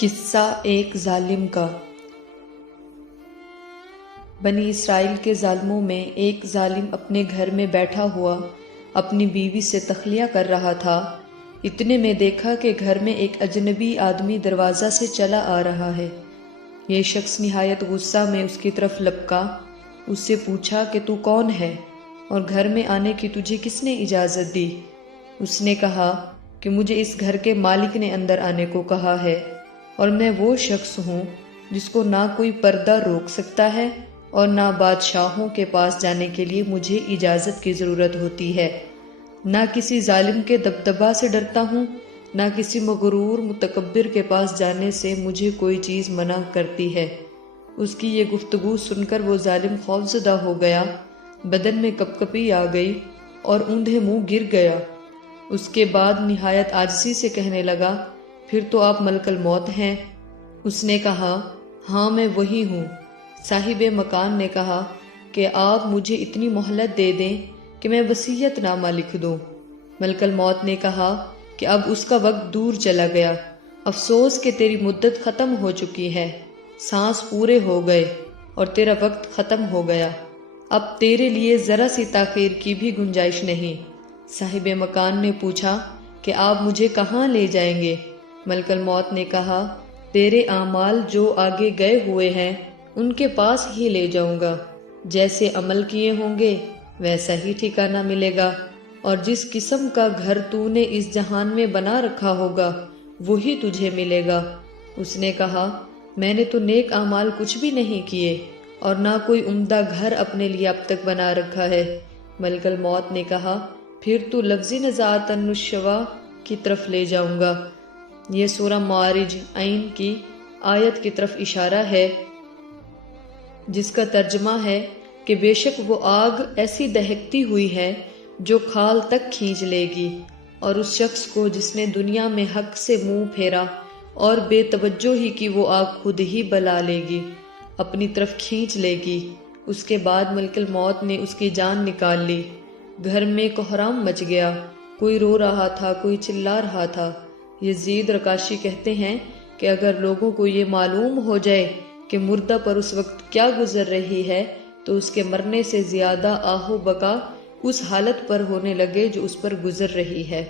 قصہ ایک ظالم کا۔ بنی اسرائیل کے ظالموں میں ایک ظالم اپنے گھر میں بیٹھا ہوا اپنی بیوی سے تخلیہ کر رہا تھا۔ اتنے میں دیکھا کہ گھر میں ایک اجنبی آدمی دروازہ سے چلا آ رہا ہے۔ یہ شخص نہایت غصہ میں اس کی طرف لپکا، اس سے پوچھا کہ تو کون ہے اور گھر میں آنے کی تجھے کس نے اجازت دی؟ اس نے کہا کہ مجھے اس گھر کے مالک نے اندر آنے کو کہا ہے، اور میں وہ شخص ہوں جس کو نہ کوئی پردہ روک سکتا ہے اور نہ بادشاہوں کے پاس جانے کے لیے مجھے اجازت کی ضرورت ہوتی ہے۔ نہ کسی ظالم کے دبدبہ سے ڈرتا ہوں، نہ کسی مغرور متکبر کے پاس جانے سے مجھے کوئی چیز منع کرتی ہے۔ اس کی یہ گفتگو سن کر وہ ظالم خوفزدہ ہو گیا، بدن میں کپکپی آ گئی اور اوندھے منہ گر گیا۔ اس کے بعد نہایت عاجزی سے کہنے لگا، پھر تو آپ ملک الموت ہیں؟ اس نے کہا، ہاں میں وہی ہوں۔ صاحب مکان نے کہا کہ آپ مجھے اتنی مہلت دے دیں کہ میں وصیت نامہ لکھ دوں۔ ملک الموت نے کہا کہ اب اس کا وقت دور چلا گیا، افسوس کہ تیری مدت ختم ہو چکی ہے، سانس پورے ہو گئے اور تیرا وقت ختم ہو گیا، اب تیرے لیے ذرا سی تاخیر کی بھی گنجائش نہیں۔ صاحب مکان نے پوچھا کہ آپ مجھے کہاں لے جائیں گے؟ ملک الموت نے کہا، تیرے اعمال جو آگے گئے ہوئے ہیں ان کے پاس ہی لے جاؤں گا، جیسے عمل کیے ہوں گے ویسا ہی ٹھکانہ ملے گا، اور جس قسم کا گھر تو نے اس جہان میں بنا رکھا ہوگا وہی تجھے ملے گا۔ اس نے کہا، میں نے تو نیک اعمال کچھ بھی نہیں کیے اور نہ کوئی عمدہ گھر اپنے لیے اب تک بنا رکھا ہے۔ ملک الموت نے کہا، پھر تو لفظی نزاعت النشوا کی طرف لے جاؤں گا۔ یہ سورہ معارج عین کی آیت کی طرف اشارہ ہے، جس کا ترجمہ ہے کہ بے شک وہ آگ ایسی دہکتی ہوئی ہے جو کھال تک کھینچ لے گی، اور اس شخص کو جس نے دنیا میں حق سے منہ پھیرا اور بے توجہی کی وہ آگ خود ہی بلا لے گی، اپنی طرف کھینچ لے گی۔ اس کے بعد ملک الموت نے اس کی جان نکال لی۔ گھر میں کوہرام مچ گیا، کوئی رو رہا تھا، کوئی چلا رہا تھا۔ یزید رکاشی کہتے ہیں کہ اگر لوگوں کو یہ معلوم ہو جائے کہ مردہ پر اس وقت کیا گزر رہی ہے تو اس کے مرنے سے زیادہ آہ و بکا اس حالت پر ہونے لگے جو اس پر گزر رہی ہے۔